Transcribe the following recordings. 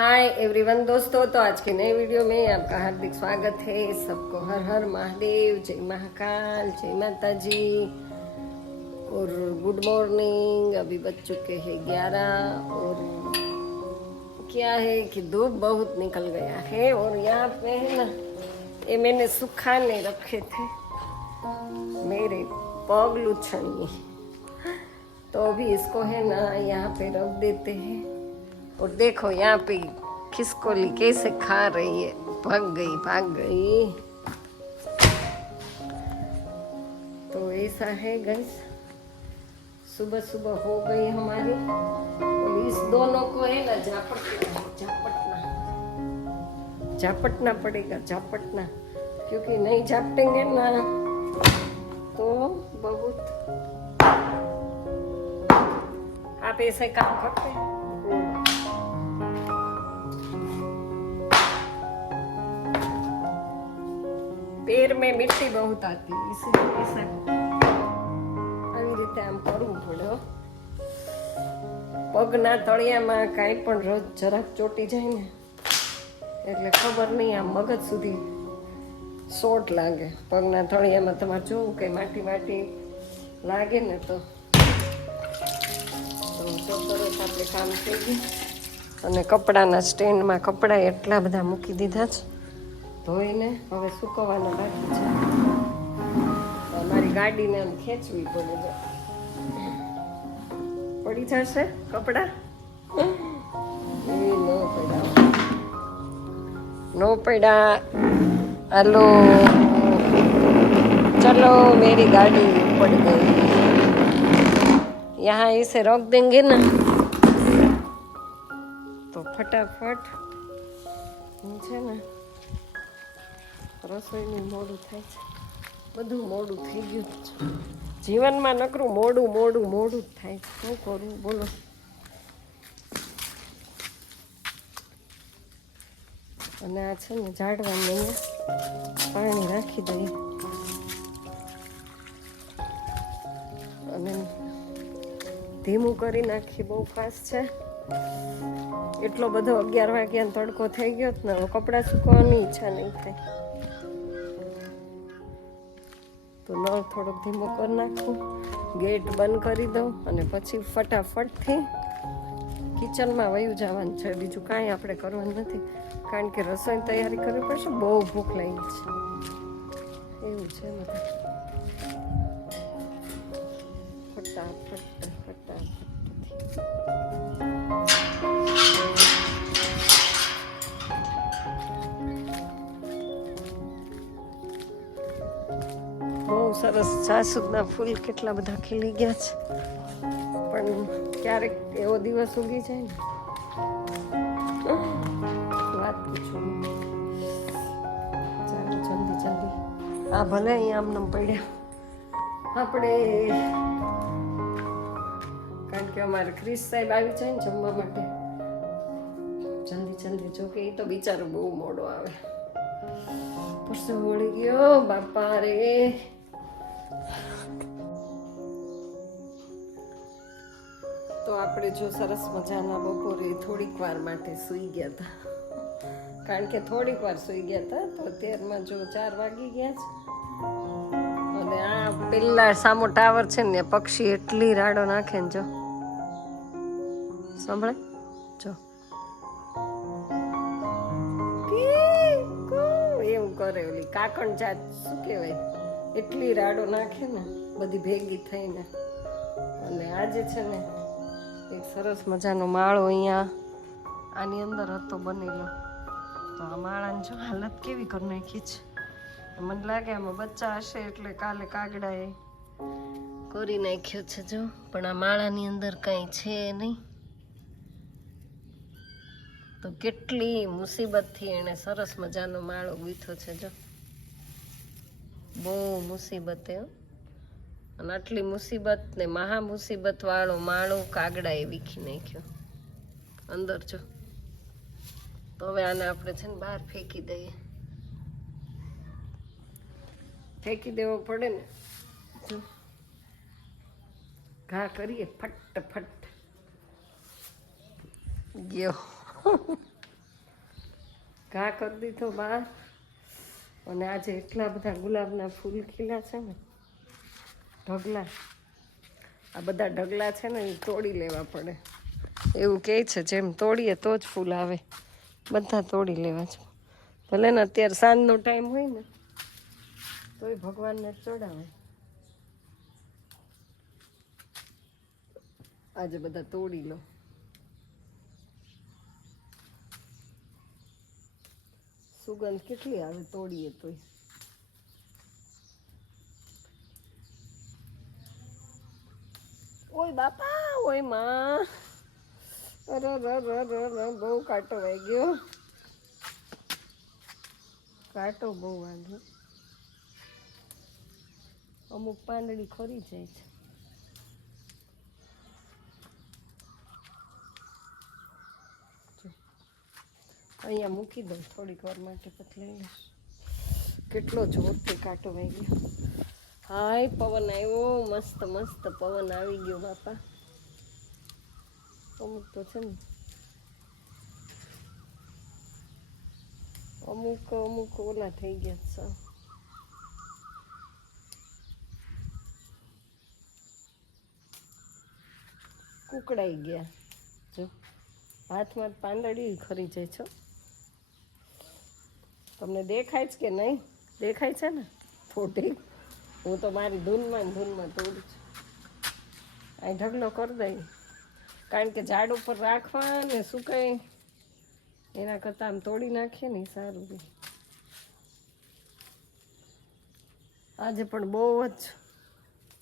Hi everyone दोस्तों तो आज के नए वीडियो में आपका हार्दिक स्वागत है सबको। हर हर महादेव, जय महाकाल, जय माता जी और गुड मॉर्निंग अभी बज चुके हैं ग्यारह और क्या है कि धूप बहुत निकल गया है और यहाँ पे है ना, ये मैंने सुखाने रखे थे मेरे पग लुछनिए तो अभी इसको है ना, यहाँ पे रख देते हैं। और देखो यहाँ पे खिसकोली कैसे खा रही है। भाग गई भाग गई। तो ऐसा है गैस सुबह सुबह हो गई हमारी। और इस दोनों को है ना झापटना झापटना। झापटना पड़ेगा, झापटना। क्योंकि नहीं झापटेंगे ना तो बहुत। आप ऐसे काम करते हैं? પેર મેં મિટ્ટી બહુ તાતી ઇસીલિए આવી રીતે આમ કરવું પડ્યો પગના તળિયામાં કાંઈ પણ રસ જરાક ચોટી જાય ને, એટલે ખબર નહીં આમ મગજ સુધી શોટ લાગે. પગના તળિયામાં તમારે જોવું કે માટી માટી લાગે ને તો સરસ આપણે કામ થઈ ગયું. અને કપડાના સ્ટેન્ડમાં કપડાં એટલા બધા મૂકી દીધા છે. ધોઈને હવે સુકવવાના બાકી છે અમારી ગાડીને આમ ખેંચવી પડે છે પડી જશે કપડાં એવી ન પડ્યા નો પડ્યા हेलो चलो मेरी गाड़ी पड़ गई यहाँ इसे रोक देंगे ना तो फटाफट છે ને રસોઈનું મોડું થાય છે. બધું મોડું થઈ ગયું છે. જીવનમાં નકરું મોડું મોડું મોડું જ થાય છે. શું કરું? બોલો. અને આ છે ને ઝાડવાને અહીંયા પાણી રાખી દઈએ. અને ધીમું કરી નાખી, બહુ ફાસ્ટ છે. એટલો બધો અગિયાર વાગ્યાનો તડકો થઈ ગયો ને કપડાં સૂકવાની ઈચ્છા નહીં થાય. તો નળ થોડોક ધીમો કરી નાખું. ગેટ બંધ કરી દઉં અને પછી ફટાફટથી કિચનમાં વયું જવાનું છે. બીજું કાંઈ આપણે કરવાનું નથી, કારણ કે રસોઈની તૈયારી કરવી પડશે. બહુ ભૂખ લાગી છે. એવું છે બધા. ફટાફટ. સરસ જાસૂદના ફૂલ કેટલા બધા ખીલી ગયા છે. પણ ક્યારેક એવો દિવસ ઉગી જાય ને. વાત પૂછો. ચાલો, જલ્દી જલ્દી. આ ભલે અહીંયા આમને પડ્યા. આપણે કારણ કે અમારે ક્રિસ સાહેબ આવી જાય ને જમવા માટે. જલ્દી જલ્દી, જો કે એ તો બિચારો બહુ મોડો આવે. પરસો વળી ગયો, બાપા રે. તો આપણે જો સરસ મજાના બપોરે થોડીક વાર માટે સૂઈ ગયા હતા. કારણ કે થોડીક વાર સૂઈ ગયા હતા, તો અત્યારમાં જો ચાર વાગી ગયા છે. અને આ પેલા સામો ટાવર છે ને, પક્ષી એટલી રાડો નાખે ને જો. સાંભળે? જો. એવું કરે ઓલી કાકણ જાત શું કહેવાય? એટલી રાડો નાખે ને બધી ભેગી થઈને. અને આજે છે ને એક સરસ મજાનો માળો અહીંયા આની અંદર હતો બનેલો. તો આ માળાની જો હાલત કેવી કરી નાખી છે. મને લાગે આમાં બચ્ચા હશે એટલે કાલે કાગડાએ કરી નાખ્યો છે જો. પણ આ માળાની અંદર કંઈ છે નહીં. તો કેટલી મુસીબતથી એણે સરસ મજાનો માળો ગૂંથ્યો છે જો. બહુ મુસીબત હો અને આટલી મુસીબત ને મહા મુસીબત વાળો માળો એ વીખી નાખ્યો. અંદર જો. તો હવે આને આપણે છે ને બહાર ફેંકી દઈએ. ફેંકી દેવો પડે ને. ઘા કરીએ ફટ ફટ ગયો. ઘા કરી દીધો બહાર. અને આજે એટલા બધા ગુલાબના ફૂલ ખીલા છે ને, ઢગલા. આ બધા ઢગલા છે ને, એ તોડી લેવા પડે. એવું કહે છે, જેમ તોડીએ તો જ ફૂલ આવે. બધા તોડી લેવા છે. ભલે ને અત્યારે સાંજનો ટાઈમ હોય ને, તોય ભગવાનને ચડાવે. આજે બધા તોડી લો. સુગંધ કેટલી આવે તોડીએ તોય. ઓય બાપા, ઓયમાં. અરે ર ર ર ર બહુ કાંટો વાઈ ગયો કાંટો બહુ વાગ્યો. અમુક પાંદડી ખોરી જાય છે. અહીંયા મૂકી દઉં, થોડીક વાર માટે પછી કેટલો જોરથી કાંટો આવી ગયો હાય, પવન આવ્યો. મસ્ત મસ્ત પવન આવી ગયો, બાપા. અમુક તો છે ને, અમુક અમુક ઓલા થઈ ગયા છે. કુકડાઈ ગયા. જો, હાથમાં પાંદડી ખરી જાય છો. તમને દેખાય છે કે નહીં? દેખાય છે ને? ફોટી. હું તો મારી ધૂનમાં ધૂનમાં તોડું છું. અહીં ઢગલો કરી દઈ. કારણ કે ઝાડ ઉપર રાખવા ને સુકાય એના કરતાં આમ તોડી નાખીએ ને સારું રહે. આજે પણ બહુ જ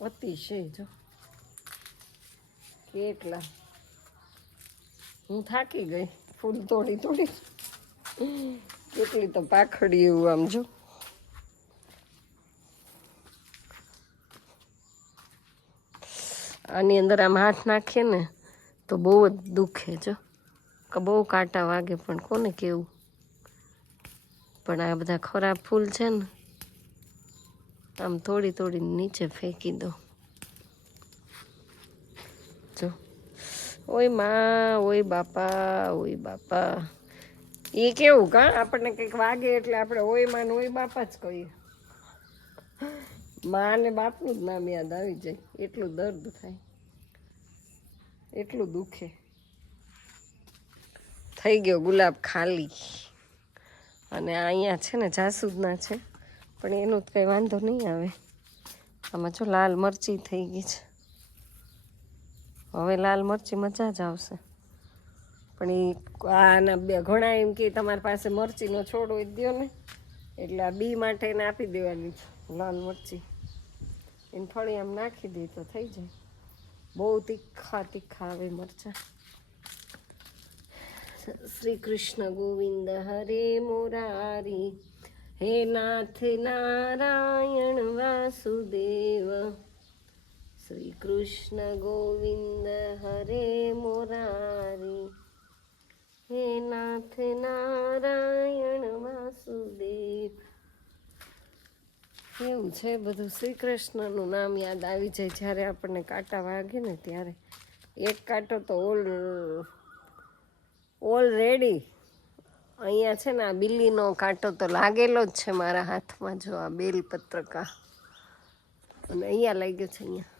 અતિશય જો. કેટલા. હું થાકી ગઈ. ફૂલ તોડી તોડી. કેટલી તો પાખડી એવું આમ જો. આની અંદર આમ હાથ નાખીએ ને તો બહુ જ દુખે જો. બહુ કાંટા વાગે પણ કોને કેવું? પણ આ બધા ખરાબ ફૂલ છે ને, આમ થોડી થોડી નીચે ફેંકી દો. જો. ઓયમાં, ઓય બાપા ઓય બાપા. એ કેવું કા? આપણને કંઈક વાગે એટલે આપણે ઓયમાં ઓય બાપા જ કહીએ. માં ને બાપનું જ નામ યાદ આવી જાય. એટલું દર્દ થાય. એટલું દુખે. થઈ ગયો ગુલાબ ખાલી. અને અહીંયા છે ને જાસૂદના છે. પણ એનું જ કંઈ વાંધો નહીં આવે. આમાં જો લાલ મરચી થઈ ગઈ છે. હવે લાલ મરચી મજા જ આવશે. પણ એ આના બે ઘણા એમ કે તમારી પાસે મરચીનો છોડ હોય દો ને એટલે આ બી માટે એને આપી દેવાની લાલ મરચી. એને ફળી આમ નાખી દે તો થઈ જાય. બહુ તીખા તીખા આવે મરચા. શ્રી કૃષ્ણ ગોવિંદ હરે મોરારી. હે નાથ નારાયણ વાસુદેવ. શ્રી કૃષ્ણ ગોવિંદ હરે મોરારી. હે નાથ નારાયણ વાસુદેવ એવું છે બધું શ્રી કૃષ્ણનું નામ યાદ આવી જાય જ્યારે આપણને કાંટા વાગે ને ત્યારે. એક કાંટો તો ઓલ ઓલરેડી અહીંયા છે ને આ બિલ્લીનો કાંટો તો લાગેલો જ છે મારા હાથમાં જો આ બેલ પત્રકા. અને અહીંયા લાગ્યો છે અહીંયા.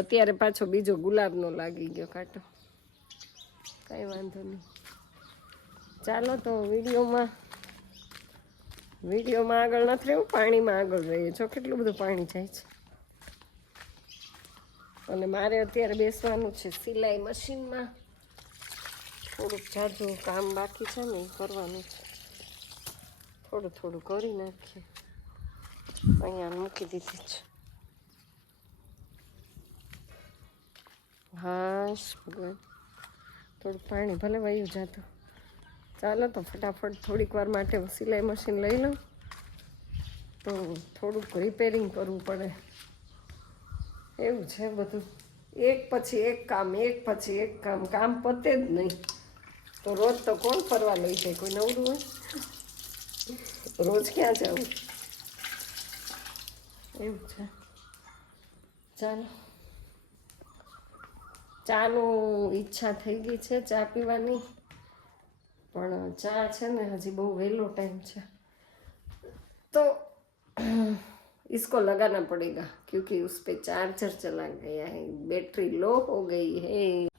અત્યારે પાછો બીજો ગુલાબનો લાગી ગયો કાંટો. કાંઈ વાંધો નહીં. ચાલો તો વિડીયોમાં વિડીયોમાં આગળ નથી રહેવું પાણીમાં આગળ રહીએ. છો કેટલું બધું પાણી જાય છે. અને મારે અત્યારે બેસવાનું છે સિલાઈ મશીનમાં. થોડુંક જાજુ કામ બાકી છે ને કરવાનું છે. થોડું થોડું કરી નાખીએ. અહીંયા મૂકી દીધી છે. હાશ ભગવાન. થોડું પાણી ભલે વાયું જાતું. ચાલો તો ફટાફટ થોડીક વાર માટે હું સિલાઈ મશીન લઈ લઉં. તો થોડુંક રિપેરિંગ કરવું પડે. એવું છે બધું. એક પછી એક કામ, એક પછી એક કામ. કામ પતે જ નહીં. તો રોજ તો કોણ ફરવા લઈ જાય? કોઈ નવરું હોય? રોજ ક્યાં જવું એવું છે. ચાલો. ચાનું ઈચ્છા થઈ ગઈ છે ચા પીવાની. પણ ચા છે ને હજી બહુ વહેલો ટાઈમ છે तो इसको लगाना पड़ेगा क्योंकि उस पे चार्जर चला गया है बैटरी लो हो गई है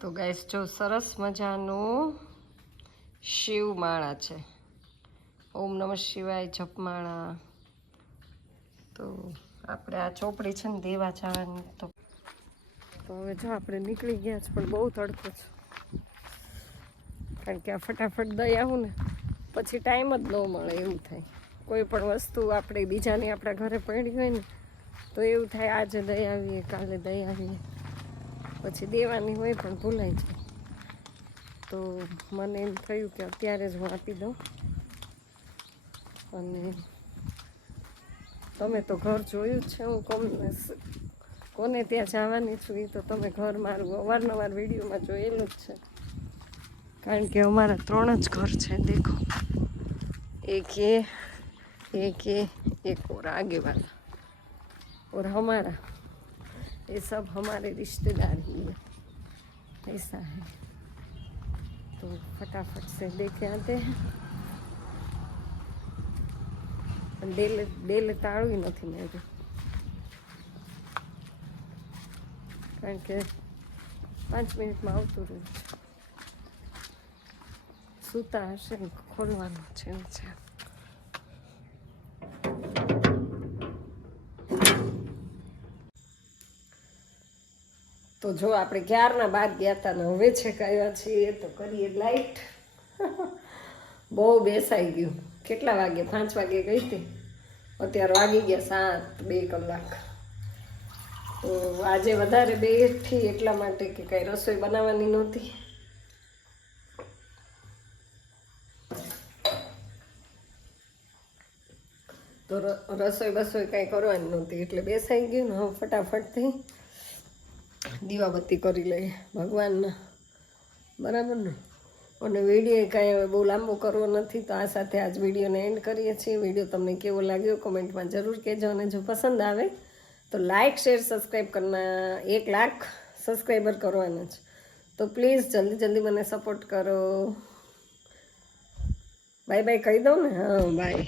તો ગેસ જો સરસ મજાનું શિવ માળા છે ઓમ નમઃ શિવાય જપમાળા તો આપણે આ ચોપડી છે ને દેવા જવાની તો તો હવે જો આપણે નીકળી ગયા છે પણ બહુ તડકો છે કારણ કે આ ફટાફટ દઈ આવું ને, પછી ટાઈમ જ ન મળે એવું થાય. કોઈ પણ વસ્તુ આપણે બીજાની આપણા ઘરે પડી હોય ને, તો એવું થાય આજે દઈ આવીએ, કાલે દઈ આવીએ. પછી દેવાની હોય પણ ભૂલાઈ જાય. તો મને એમ થયું કે અત્યારે જ હું આપી દઉં. અને તમે તો ઘર જોયું જ છે, હું કોને કોને ત્યાં જવાની છું એ તો તમે ઘર મારું અવારનવાર વિડીયોમાં જોયેલું જ છે. કારણ કે અમારા ત્રણ જ ઘર છે દેખો एक ये एक ये एक और आगे वाला और हमारा ये सब हमारे रिश्तेदार ही है ऐसा है तो फटाफट से देखे आते हैं ડેલે ડેલે તાળવી નથી મળ્યું કારણ કે પાંચ મિનિટમાં આવતું રહ્યું છે સૂતા હશે ને ખોલવાનું છે એમ છે તો જો આપણે ક્યારના બાર ગયા હતા ને હવે છે કયા છીએ તો કરીએ લાઈટ બહુ બેસાઈ ગયું. કેટલા વાગે? પાંચ વાગે ગઈ હતી? અત્યારે વાગી ગયા સાત, બે કલાક. તો આજે વધારે બેઠી એટલા માટે કે કંઈ રસોઈ બનાવવાની નહોતી. તો રસોઈ બસોઈ કાંઈ કરવાની નહોતી, એટલે બેસાઈ ગયું ને હવે ફટાફટથી દીવાબત્તી કરી લઈએ ભગવાનના. બરાબર ને? અને વીડિયો કાંઈ હવે બહુ લાંબો કરવો નથી, તો આ સાથે આજ વિડીયોને એન્ડ કરીએ છીએ. વીડિયો તમને કેવો લાગ્યો કોમેન્ટમાં જરૂર કહેજો અને જો પસંદ આવે તો લાઇક શેર સબસ્ક્રાઈબ કરના એક લાખ સબસ્ક્રાઈબર કરવાના છે. તો પ્લીઝ જલ્દી જલ્દી મને સપોર્ટ કરો. બાય બાય કહી દઉં ને? હા બાય